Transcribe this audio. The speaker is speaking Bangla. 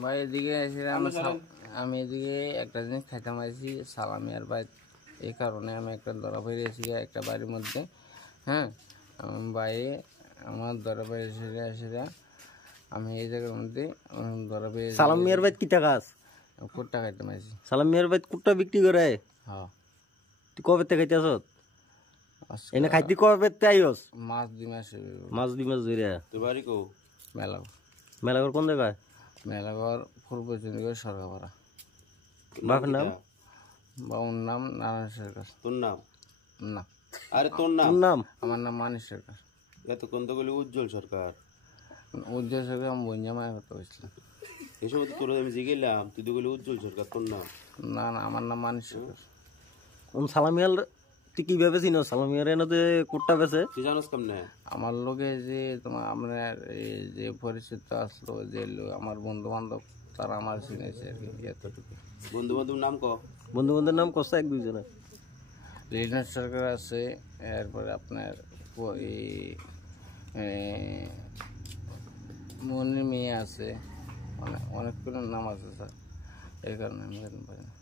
ভাই এদিকে এসেছিলাম, আমি এদিকে একটা জিনিস খাইতাম আসি সালামি আর ভাই, এই কারণে আমি একটা ধরা পেয়েছি একটা বাড়ির মধ্যে। হ্যাঁ, ভাই আমার ধরা পেয়েছে এসে আমি এই জায়গার মধ্যে ধরা পেয়েছি। সালাম মিয়ার ভাই কিটা কাজ? কুট্টা খাইতাম আসি। সালাম মিয়ার ভাই কুট্টা বিক্রি করে? হ্যাঁ। তুই কবে থেকে খাইতে আসত? এনে খাইতে কবে তে আইস? মাছ 2 মাস। মাছ 2 মাস ধরে। তোর বাড়ি কো? মেলাঘর। মেলাঘর কোন জায়গায়? মেলাঘর পূর্ব চন্দ্রগড় সরকারপাড়া। বাপের নাম? বাবুর নাম নারায়ণ সরকার। তোর নাম? না। আরে তোর নাম? তোর নাম? আমার নাম মানিক সরকার। এতক্ষণ তো বলি উজ্জ্বল সরকার। উজ্জ্বল সরকার আমি বঞ্জা মায়ের কথা বলছিলাম। এই সময় তো তোর আমি জিগেলাম, তুই তো বলি উজ্জ্বল সরকার, তোর নাম? না না, আমার নাম মানিক সরকার। কোন সালাম মিয়ার তুই কিভাবে চিনো? সালাম মিয়ার এনে কুট্টা বেছে? তুই জানোস কেমনে? আমার লোকে যে তোমার আপনার এই যে পরিচিত আসলো, যে আমার বন্ধু বান্ধব তারা আমার চিনেছে আর কি, এতটুকু। বন্ধু বান্ধব নাম ক? বন্ধু বান্ধবের নাম কষ্ট এক দুইজনে। লিটন সরকার আছে, এরপরে আপনার মনির মেয়ে আছে, অনেকগুলো নাম আছে স্যার, এই কারণে আমি জানতে পারি না।